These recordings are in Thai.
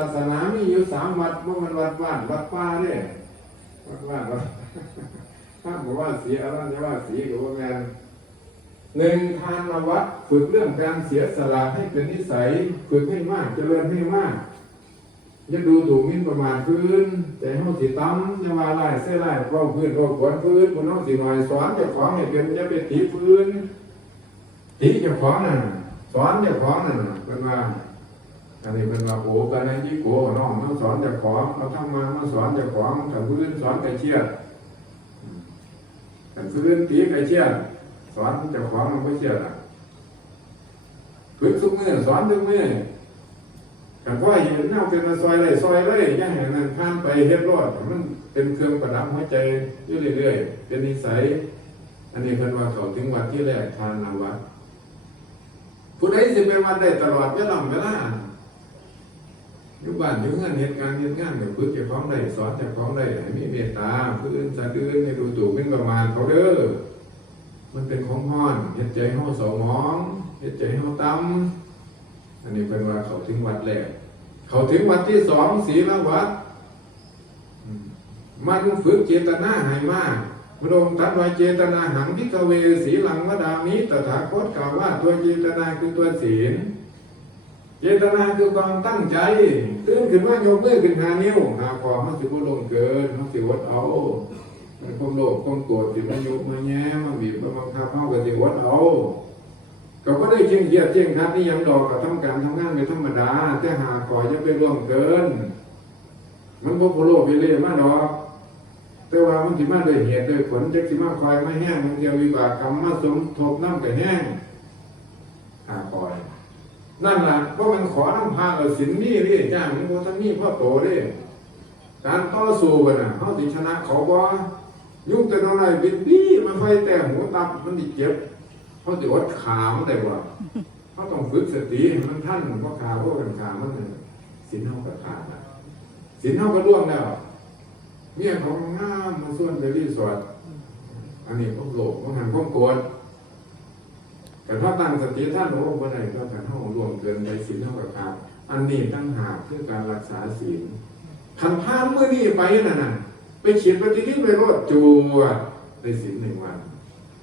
าสนามีอยู่สามวัดว่ามันวัดบ้านวัดป่าเนี่ยวัดบ้านวัดถ้าบอกว่าสีอรัญว่าสีกับว่าแมนหนึ่งทานวัดฝึกเรื่องการเสียสละให้เป็นนิสัยฝึกให้มากเจริญให้มากอย่าดูถูกมินประมาทพื้นแต่เฮาสิตั้มอย่าว่าไล่เส้ไล่เป้าพื้นเป้าขวนพื้นบนเฮาสิหน่อยสอนเจ้าของให้เป็นอย่าไปตีพื้นตีเจ้าของน่ะสอนเจ้าของน่ะเป็นว่า อันนี้เป็นว่าโอ้กันในที่โกน้องมาสอนจ้าของเราทำมานมาสอนจ้าของกับพื้นสอนไก่เชี่ยกันพื้นตีไก่เชี่ยสอนจ้าของมันไม่เชี่ยล่ะฝึกทุกมือสอนทุกมือกันว่าเห็นแนวเป็นมาซอยเลยซอยเลยย่างอย่างนั้นผ่านไปเฮ็ดรอดมันเป็นเครื่องประดับหัวใจเรื่อยๆเป็นนิสัย อันนี้เพิ่นว่าเขาถึงวัดที่แรกทานนาวัดผู้ใดสิไปวัดได้ตลอดเวลาเวลา บ้านอยู่งานเหตุการณ์เหตุงานเดี๋ยวฝึกเจ้าของได้สอนเจ้าของได้ให้มีเมตตาผู้อื่นสัตว์อื่นให้ดูถูกเป็นประมาณเขาเด้อมันเป็นของห้อนเฮ็ดใจเฮาเศร้าหมองเฮ็ดใจเฮาต่ำอันนี้เป็นว่าเขาถึงวัดแรกเขาถึงวัดที่สองศีลวัดมันฝึกเจตนาให้มากพระองค์ตรัดไว้เจตนาหังพิกเวสีหลังวดามิตถาคตกล่าวว่าตัวเจตนาคือตัวศีล เจตนาคือความตั้งใจ ตื่นขึ้นว่ายกมือขึ้นหานิ้วหาความมันสิบุลงเกินมันสิวัดเอามันความโลภความโกรธสิมายุมาแย้มาบีบมาบังคับเอาก็สิวัดเอาก็ก็ได้เชียงเกียเชียงทัดนี่ยังดอกกับทำการทำงานเป็นธรรมดา แต่หาก่อจะไปร่วงเกิน มันก็โพโลไปเรื่อยมาดอกแต่ว่ามันสิมาด้วยเหตุด้วยผลจักสิมาคอยไม่แห้งมันเดียววิบากกรรมมาสมทบน้ำกับแห้งหาคอย นั่นล่ะเพราะมันขอน้ำพาเอาสินนี่เรียจ้างมันโมทั้งนี้พ่อโตเด้การต่อสู้กันน่ะเขาสิชนะเขาบ่ยุ่งแต่ตอนไหนบิดบี้มันไฟแต่หัวตับมันดิเจ็บเขาจะวัดขามนได้ว่าเขาต้องฝึกสติมันท่านเพราะขาเพราะกันขามันเนี่ยสินเท่ากับขาดนะสินเท่ากับร่วงแล้วเมียของงามมาส่วนไปรีสอร์ทอันนี้พวกโลกพวกหันพวกโกรธ แต่ถ้าตั้งสติท่านโอ้บ่ได้ก็การเท่าร่วงเกินไปสินเท่ากับขาดอันนี้ตั้งหากเพื่อการรักษาศีลขันพานเมื่อนี้ไปน่ะนะไปฉีดปฏิทินไปรดจูในศีลหนึ่งวัน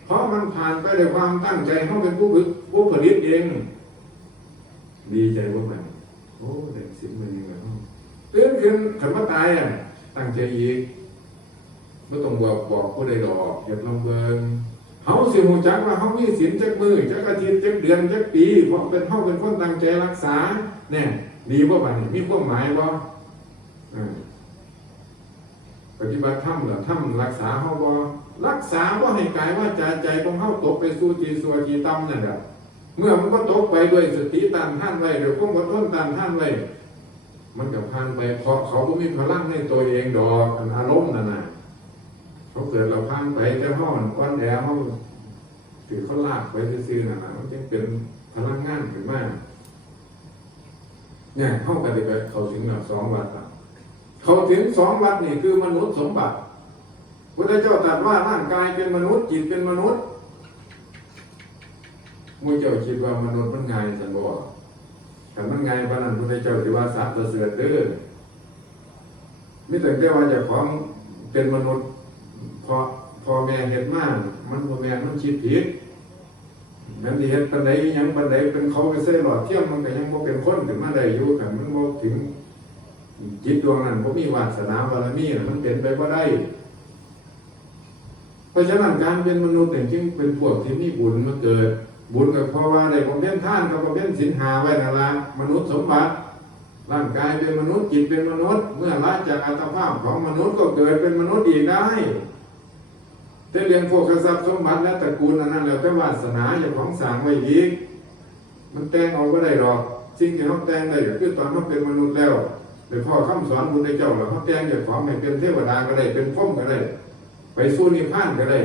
เพราะมันผ่านไปด้วยความตั้งใจเขาเป็นผู้ผู้ผลิตเอง ดีใจว่ามันโอ้เด็กสิบมันยังไงตื่นขึ้นขันว่าตายอะตั้งใจอีกไม่ต้องบอกบอกผู้ใดดอกอย่าลองเบิง เขาสิหูจักว่าเขามีศีลจักมือจักอาทิตย์จักเดือนจักปีเพราะเป็นเขาเป็นคนตั้งใจรักษาเนี่ยดีว่าบัดนี้มีความหมายว่าปฏิบัติธรรมเหรอธรรมรักษาเขาบ่รักษาว่าให้กายว่าใจใจของเขาตกไปสู่จีสัวจีตำนั่นแหละเมื่อมันก็ตกไปด้วยสติตันท่านไว้หรือความอดทนตันท่านไว้มันกับผ่านไปเพราะเขาก็มีพลังในตัวเองดอกอันอารมณ์นั่นน่ะ เขาเกิดเราผ่านไปแต่ห้องก้อนแอร์เขาถือเขาลากไปซื้อๆนะมันจึงเป็นพลังงานขึ้นมากเนี่ยเข้าไปไปเขาถึงแบบสองวัดเขาถึงสองวัดนี่คือมนุษย์สมบัติพระเจ้าตรัสว่าร่างกายเป็นมนุษย์จิตเป็นมนุษย์มูเจ้าคิดว่ามนุษย์มันง่ายสันบอกแต่มันง่ายปานนั้นพระเจ้าถือว่าสัตว์ประเสริฐเด้อมิแต่แต่ว่าจะของเป็นมนุษย์ อพอแม่เห็นมาก มันพอแม่มันคิดผิดนั่นที่เห็นปันใดยังปันใดเป็นเขาไปเส้หลอดเที่ยมมันก็ยังบ่เป็นคนถึงมาได้อยู่กันมันบ่ถึงจิตดวงนั้นบ่มีวาสนาบารมีมันเป็นไปบ่ได้ เพราะฉะนั้นการเป็นมนุษย์เนี่ยจึงเป็นพวกที่มีบุญมาเกิด บุญกับเพราะว่าได้ผมเพียนท่านกับผมเพียนสินหาไว้นั่นละมนุษย์สมบัติร่างกายเป็นมนุษย์จิตเป็นมนุษย์ เมื่อละจากอัตภาพของมนุษย์ก็เกิดเป็นมนุษย์อีกได้ แต่เรียนพวกกษัตริย์สมบัติและตระกูลอันนั้นแล้วแต่วาสนาอย่างของสางไว้อีก มันแต่งเอาก็ได้หรอกสิ่งที่เขาแต่งได้ก็คือตอนเขาเป็นมนุษย์แล้วเป็นพ่อคำสอนบุญในเจ้าแล้วเขาแต่งอย่างของให้เป็นเทวดาก็ได้เป็นพรหมก็ได้ ไปสู้นิพพานก็ได้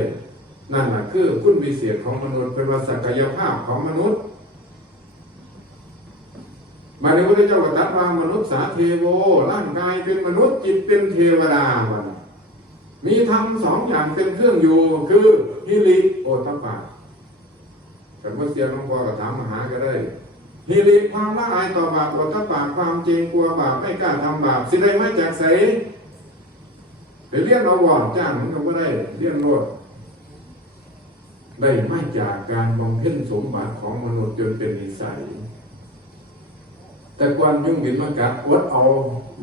นั่นแหะคือคุณวิเศษของมนุษย์เป็นวาศักยภาพของมนุษย์มาในพระเจ้าก็ตรัสว่ามนุษย์สาเทโวร่างกายเป็นมนุษย์จิตเป็นเทวดาวัน มีธรรมสองอย่างเป็นเครื่องอยู่คือฮิริโอตปปะแต่เมื่อเสียงหลวงพ่อก็ถามมหาก็ได้ฮิริความละอายต่อบาปโอตะปากความเจงกลัวบาปไม่กล้าทำบาปสิได้มาจากไสไปเรียนเอาวอดจ้างมันก็บ่ได้เรียนโลดได้มาจากการบำเพ็ญสมบัติของมนุษย์จนเป็นนิสัย แต่ก่อนยุ่งบินมากัดอดเอา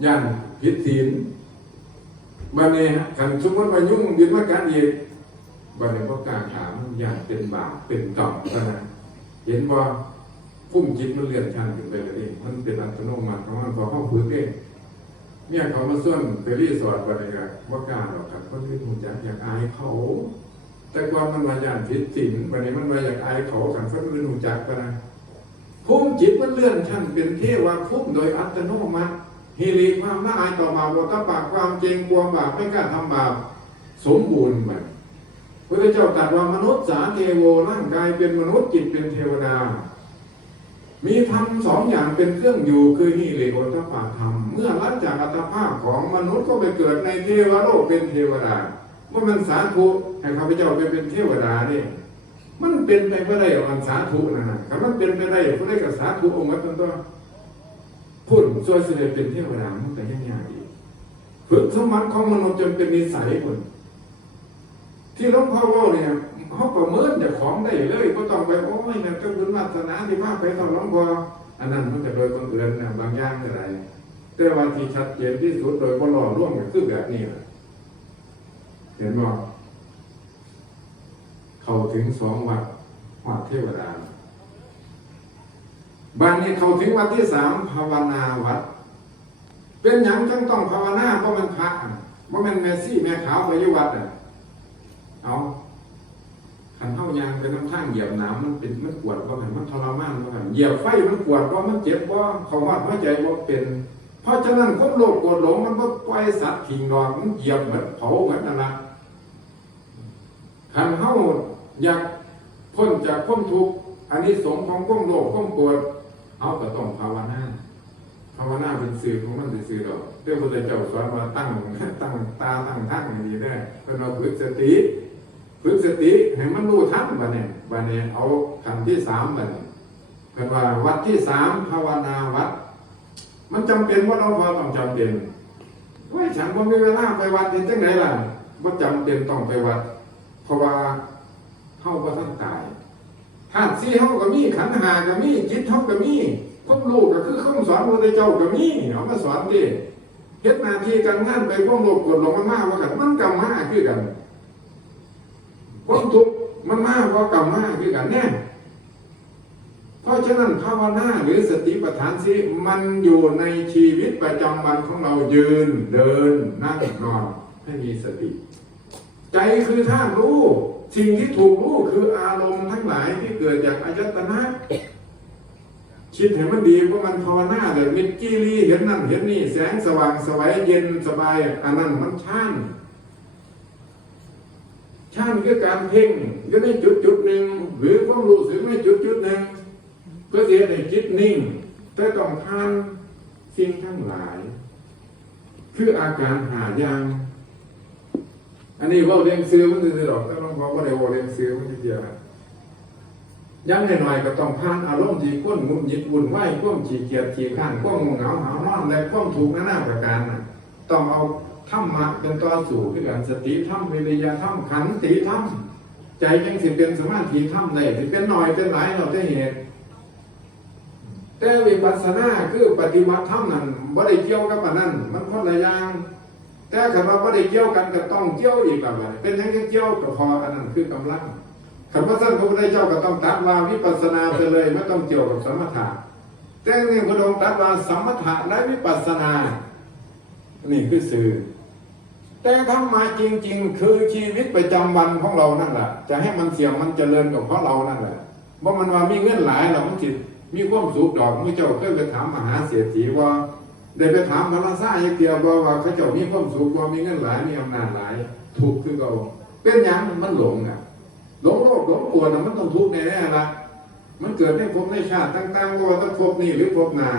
ยันพิษศีล บันนี้ขันสมมติว่ายุ่งบินมากัดอีกบันนี้ก็การถามอยันเป็นบาปเป็นกรรมนะเห็นว่าพุ่มจิตมันเลื่อนชั้นขึ้นไปเลยเองมันเป็นอัตโนมัติของมันพอเข้าฝึกเองเนี่ยเขามาส่วนไปรีสอร์ทบันนี้ก็ว่ากล้าหรอกครับคนที่หูจักอยากอายเขา แต่ก่อนมันมาอย่านพิษศีลบันนี้มันมาอยากอายเขาขันคนอื่นหูจักปนะภูมิจิตมันเลื่อนชั้นเป็นเทวาภูมิโดยอัตโนมัติ ฮิริความละอายต่อบาปวตปากความเจงกลัวบาปไม่กล้าทำบาปสมบูรณ์มันพระเจ้าตรัสว่ามนุษย์สาเทโวร่างกายเป็นมนุษย์จิตเป็นเทวดา มีธรรมสองอย่างเป็นเครื่องอยู่คือฮิริโอตปาธรรม เมื่อรัดจากอัตภาพของมนุษย์ก็ไปเกิดในเทวโลกเป็นเทวดาเมื่อมันสาธุให้ข้าพเจ้าไปเป็นเทวดาเนี่ยมันเป็นไปไม่ได้มันสาธุนะนะถ้ามันเป็นไปได้ผู้ได้กับสาธุองค์นั้นตัว พูดส่วนเสด็จเป็นเทวดามันก็ยังยากอีกฝึกสมัติของมนุษย์จนเป็นนิสัยคนที่หลวงพ่อว่าเนี่ยเขาประเมินจากของได้เลยก็ต้องไปโอ้ยนี่ยก็บุญวาสนาที่พาไปต้องหลวงพ่ออันนั้นมันจะโดยคนอื่นนะบางอย่างอะไรแต่ว่าที่ชัดเจนที่สุดโดยบ่หล่อร่วมกันคือแบบนี้เห็นบ่เขาถึงสองวัดวัดเทวดา บ้านนี้เข้าถึงวัดที่สามภาวนาวัด เป็นอย่างจังต้องภาวนาเพราะมันพระว่ามันแม่ซี่แม่ขาวไปยุวัดอะเอาขันเท้ายางเป็นน้ำข้างเหยียบน้ำมันเป็นมันปวดเพราะมันทรมานเพราะมันเหยียบไฟมันปวดเพราะมันเจ็บเพราะเขาว่าหัวใจว่าเป็น เพราะฉะนั้นความโลภโกรธหลงมันก็ปล่อยสัตว์ทิ้งดอกมันเหยียบเหมือนเผาเหมือนนั่นละขันเท้าอยากพ้นจากความทุกข์อันนี้สงของความโลภความโกรธ เอาก็ต้องภาวนาภาวนาเป็นสื่อของมันเป็นสื่อเราเรื่องพระเจ้าสอนมาตั้งตั้งตาตั้งทั้งอย่างนี้ได้เพื่อเราฝึกสติฝึกสติให้มันรู้ทันบันเนี่ยบันเนี่ยเอาคำที่สามบันเนี่ยเพื่อว่าวัดที่สามภาวนาวัด มันจำเป็นว่าเราพอต้องจำเป็นว่าฉันก็มีเวลาไปวัดที่จังไหนล่ะว่าจำเป็นต้องไปวัด เพราะว่าเข้าก็ท่านตาย ธาตุสี่เข้าก็มีขันหาก็มีจิตเข้าก็มีความรู้ก็คือคำสอนพระเจ้าก็มีเอามาสอนดิเฮ็ดนาทีการงานไปความโลภกดหลงมันมากว่ากันมันกรรมมาคือกันความทุกข์มันมากกว่ากรรมมาคือกันแน่เพราะฉะนั้นภาวนาหรือสติปัฏฐานสิมันอยู่ในชีวิตประจำวันของเรายืนเดินนั่งนอนให้มีสติ ใจคือท่ารู้ สิ่งที่ถูกรู้คืออารมณ์ทั้งหลายที่เกิดจากอายตนะคิดเห็นมันดีเพราะมันภาวนาเลยมิกีรีเห็นนั่นเห็นนี่แสงสว่างสวัยเย็นสบายอันนั้นมันช่านช่านคือการเพ่งก็ในจุดจุดหนึ่งหรือความรู้สึกในจุดจุดหนึ่งเพื่อเสียในจิตนิ่ง แต่ต้องทานสิ่งทั้งหลาย คืออาการหายาง อันนี้ว่าเรียนซื้อมันจะหรอกแต่หลวงพ่อว่าได้ว่าเรียนซื้อมันจะเดียวนะยังหน่อยๆก็ต้องผ่านอารมณ์ที่ข้นงุนยิดวุ่นไหวข้มขี้เกียจขี้ข้านข้มงเหงาหาวนอนและข้มถูกนานาประการน่ะต้องเอาธรรมะเป็นตัวสู่คือการสติธรรมวิริยะธรรมขันติธรรมใจยังสิเป็นสมาธิธรรมได้สิเป็นหน่อยเป็นหลายเราจะเห็นแต่วิปัสสนาคือปฏิบัติธรรมนั้นบ่ได้เกี่ยวกับอันนั้น มันคนละอย่าง แต่คำว่าบ่ได้เกี่ยวกันก็ต้องเกี่ยวอีกแบบนั้นเป็นทั้งเกี่ยวกับพออันนั้นคือกำลังคำว่าท่านพระพุทธเจ้าก็ต้องตัดวาวิปัสนาไปเลยไม่ต้องเกี่ยวกับสมถะแต่เนี่ยพระองค์ตัดวาสมถะและวิปัสนานี่คือสื่อแต่ธรรมะจริง ๆ คือชีวิตประจำวันของเรานั่นแหละจะให้มันเสี่ยงมันเจริญกับเพราะเรานั่นแหละว่ามันว่ามีเงินหลายเรามันจิตมีความสุขดอกเมื่อเจ้าเคยไปถามมหาเศรษฐีว่า ได้ไปถามพระราชาอย่างเดียวว่าว่าเขาเจ้ามีความสุขว่ามีเงินหลายมีอำนาจหลายถูกคือเขาเป็นอย่างมันหลงอะหลงโลกหลงปวดมันต้องทุกข์แน่ๆละมันเกิดในภพในชาติต่างๆว่าต้องภพนี้หรือภพนา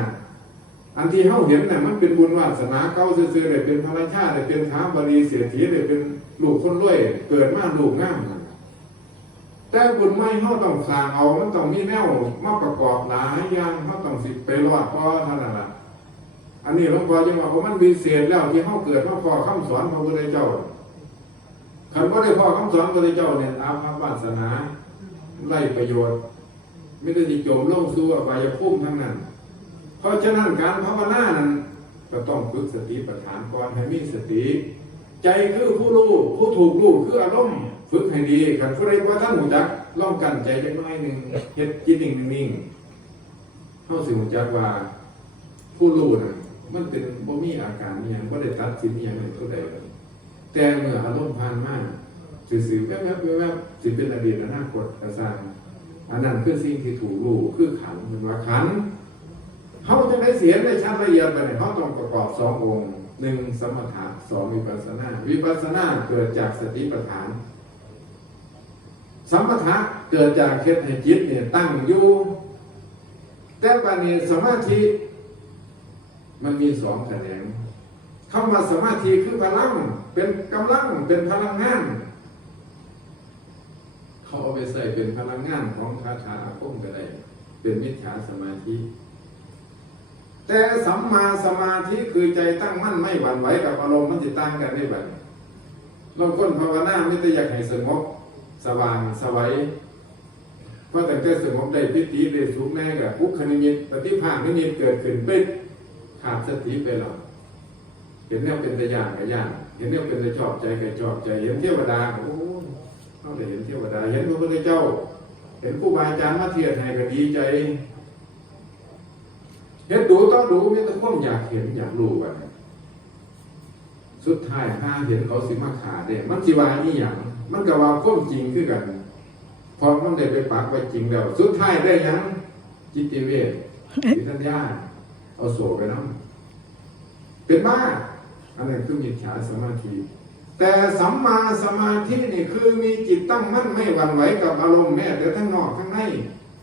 อันที่เฮาเห็นน่ะมันเป็นบุญวาสนาเก่าซื่อๆเลยเป็นพระราชาเลยเป็นท้าบรีเสียทีเลยเป็นลูกคนรวย เกิดมาลูกง่ามแต่บุญไม่เขาต้องสร้างเอามันต้องมีแนวมาประกอบหลายอย่างเขาต้องสิไปรอดเพอเท่านั้นล่ะ อันนี้หลวงพ่อยังว่ามันวิเศษแล้วที่เขาเกิดมาพอคำสอนพระพุทธเจ้าคันว่าได้พอคำสอนพระพุทธเจ้าเนี่ยตามพระวาสนาไล่ประโยชน์ไม่ได้จิโจมโลกสู่อบายภูมิทั้งนั้น เพราะฉะนั้นการภาวนานั้นก็ต้องฝึกสติปัฏฐานก่อนให้มีสติ ใจคือผู้รู้ผู้ถูกรู้คืออารมณ์ฝึกให้ดีขันผู้ใดว่าท่านหูจักล่องกันใจจักน้อยหนึ่งเฮ็ดจิตนิ่งนิ่งเข้าสิหูจักว่าผู้รู้น่ะ มันเป็นบ่มีอาการอหย่างบ่ได้ตัดสินอหย่างในตัวใดแต่เมื่ออารมณ์ผ่านมาสื่อๆแวบๆแวบๆสิเป็นอดีตอนาคตกระสร้างอันนั้นคือสิ่งที่ถูกรู้คือขันธ์เป็นว่าขันเขาจะได้เสียในชั้นละเอียดไปเนี่ยเขาต้องประกอบสององค์หนึ่งสมถะสองวิปัสสนา วิปัสสนาเกิดจากสติปัฏฐานสมถะเกิดจากเคล็ดให้จิตเนี่ยตั้งอยู่แต่ปานนี้สมาธิ มันมีสองแขนงคำว่าสมาธิคือพลัง เป็นกำลังเป็นพลังงาน เขาเอาไปใส่เป็นพลังงานของคาถาอาคมก็ได้ เป็นมิจฉาสมาธิ แต่สัมมาสมาธิคือใจตั้งมั่นไม่หวั่นไหวกับอารมณ์มันจะตั้งกันได้แบบเราคนภาวนาไม่ได้อยากให้สงบสว่างสวัยเพราะแต่แต่สงบได้พิธีได้สุขแน่กับพุกขณิมิตปฏิภาคนิมิตเกิดขึ้นเป็น ขาดสติไปหรอกเห็นเนี่ยเป็นตะยานกับยานเห็นเนี่ยเป็นตะชอบใจกับชอบใจ เห็นเทวดาโอ้เขาได้เห็นเทวดา เห็นพระพุทธเจ้า เห็นครูบาอาจารย์มาเทียนให้ก็ดีใจเห็นดูต้องดูมีแต่ความอยากเห็นอยากรู้กันสุดท้ายถ้าเห็นเขาสิมาขาเด้มันสิวานี่อย่างมันก็ว่าความจริงคือกันพอมันได้ไปปักไว้จริงแล้ว สุดท้ายได้ยังจิตเวชจิตัญญา เอาโศกไปน้ำเป็นบ้าอันนั้นคือมิจฉาสมาธิ แต่สัมมาสมาธินี่คือมีจิตตั้งมั่นไม่หวั่นไหวกับอารมณ์แม้แต่ทั้งนอกทั้งใน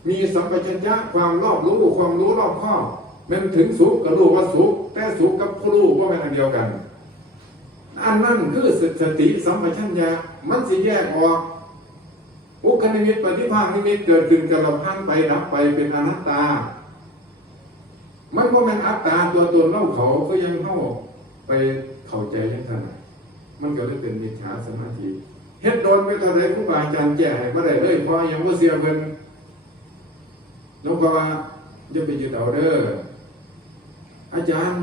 มีสัมปชัญญะความรอบรู้ความรู้รอบคอบมันถึงสุขก็รู้ว่าสุขแต่สุขกับผู้รู้ก็เป็นอันเดียวกัน อันนั้นคือสติสัมปชัญญะมันสิแยกออกอุคนิมิตปฏิภาคนิมิตเกิดขึ้นกับเราพันไปดับไปเป็นอนัตตา มันก็เป็นอัตตาตัวตนเล่าเขาก็ยังเข้าไปเข้าใจยังขนาดมันก็เลยเป็นมิจฉาสมาธิเฮ็ดโดนไปเท่าไรผู้บาอาจารย์แจ้ให้บ่ได้เลยพราะยังว่าเสียเพิ่นหลวงพ่อว่าจะไปยึดเอาเด้ออาจารย์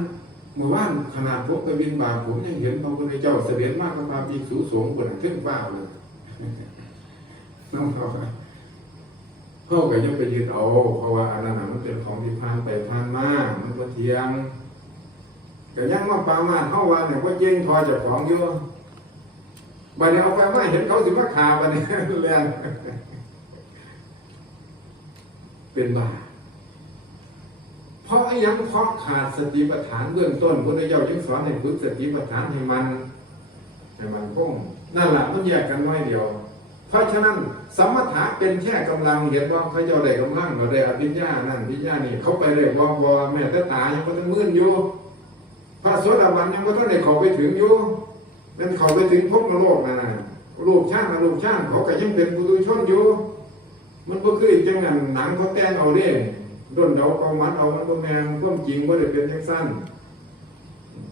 เมื่อวานขนาดผมไปบินบาผมยังเห็นพระพุทธเจ้าเสด็จมากกับพาภิกษุสงฆ์บนขึ้นฟ้าเลยน้องเขา เขาก็ยังไปยึดเอาเพราะว่าอันนั้นมันเป็นของที่ผ่านไปผ่านมามันก็เทียงก็ยังมาปรามาเข้าว่าเนี่ยว่าเจงทอจากของอยู่บัดนี้เอาไปมาเห็นเขาสิมาขาบัดนี้แรงเป็นบาเพราะไอ้ยังเพราะขาดสติปัฏฐานเบื้องต้นพระเจ้าจึงสอนให้ฝึกสติปัฏฐานให้มันให้มันคงนั่นแหละมันแยกกันไว้เดียว เพราะฉะนั้นสมถะเป็นแค่กำลังเห็นว่าพระเจ้าได้กำลังเราได้อภิญญานั่นอภิญญานี่เขาไปได้วอวอแม่แต่ตายังไม่ต้องมื่นอยู่พระโสดาบันยังไม่ต้องได้เข้าไปถึงอยู่นั่นเข้าไปถึงพบโลกนะรูปชาติรูปชาติเขาก็ยังเป็นปุถุชนอยู่มันก็คือจังนั้นหนังเขาแต่งเอาเด้ด้นเดาเอามัดเอามันก็แมนความจริงว่าได้เป็นยังสั้น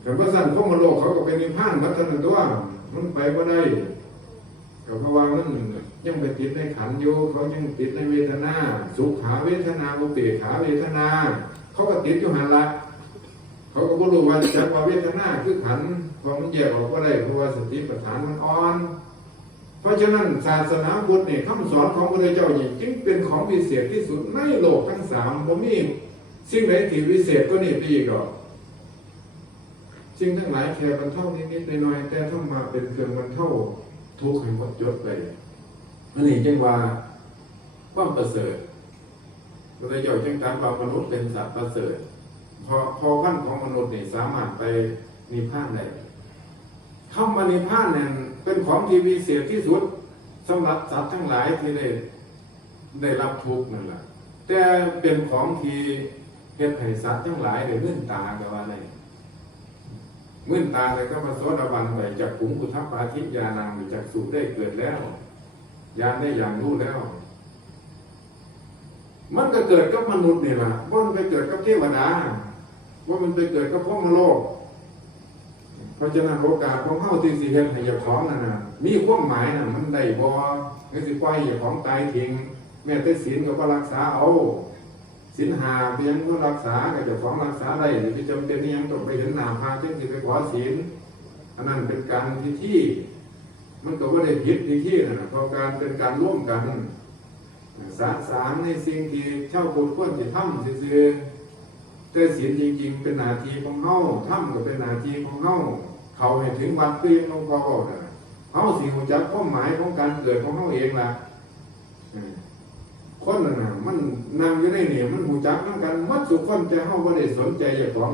แต่ว่าสั้นพวกมโลกเขาก็เป็นนิพพานมัตนาตัวมันไปก็ได้ ก็เพราะว่ามันยังไปติดในขันธ์อยู่เขายังติดในเวทนาสุขาเวทนาอุเบกขาเวทนา เขาก็ติดอยู่หันละเขาก็รู้ว่าจักว่าเวทนาคือขันธ์พอมันแยกออกก็ได้เพราะว่าสติปัฏฐานมันอ่อน เพราะฉะนั้นศาสนาพุทธเนี่ยคำสอนของพระเจ้านี่จึงเป็นของวิเศษที่สุดในโลกทั้งสามผมมีสิ่งไหนที่วิเศษก็นี่ไปอีกหรอกสิ่งทั้งหลายแค่บรรเทานิดๆหน่อยๆแต่ต้องมาเป็นเครื่องบรรเทา ทุกข์ให้หมดยศไปอันนี้จึงว่าความประเสริฐพระเจ้าจึงตามว่ามนุษย์เป็นสัตว์ประเสริฐพอพอขั้นของมนุษย์เนี่ยสามารถไปนิพพานได้เข้ามานิพพานเนี่ยเป็นของที่วิเศษที่สุดสำหรับสัตว์ทั้งหลายที่ได้ได้รับทุกข์นั่นแหละแต่เป็นของที่เฮ็ดให้สัตว์ทั้งหลายได้มื่อนตากันว่าอะไร มื่นตาเลยก็มาโสดาบันไปจากขุมอุทัปปาทิยานังจากสุได้เกิดแล้วยานได้อย่างรู้แล้ว มันก็เกิดกับมนุษย์นี่แหละว่ามันไปเกิดกับเทวดาว่ามันไปเกิดกับพวกมโลกเพราะฉะนั้นโอกาสของเฮาทีสิเฮ็ดให้เจ้าของนั่นนะมีความหมายน่ะมันได้บ่ก็สิปล่อยให้เจ้าของตายทิ้งแม้แต่ศีลก็บรักษาเอา ศีลหาเพียงบ่รักษาก็เจ้าของรักษาได้หรือจำเป็นที่ยังต้องไปเห็นหน้าพระจึงสิไปขอศีลอันนั้นเป็นการที่ที่ มันก็บ่าได้ผิดที่ที่นะเพราะการเป็นการร่วมกันสาสารในสิ่งที่เช่าบุญควรจะทำซื่อแต่ศีลจริง ๆ เป็นหน้าทีของเฮาทำก็เป็นหน้าทีของเฮาเขาให้ถึงวัดเพียงหลงพ่อบอกนะเฮาสิรู้จักความหมายของการเกิดของเฮาเองล่ะ คนน่ะนะมันนั่งอยู่ในนี่ยมันรู้จักน้ำกันมัดสุขคนจะเข้าบ่ได้สนใจอย่างของ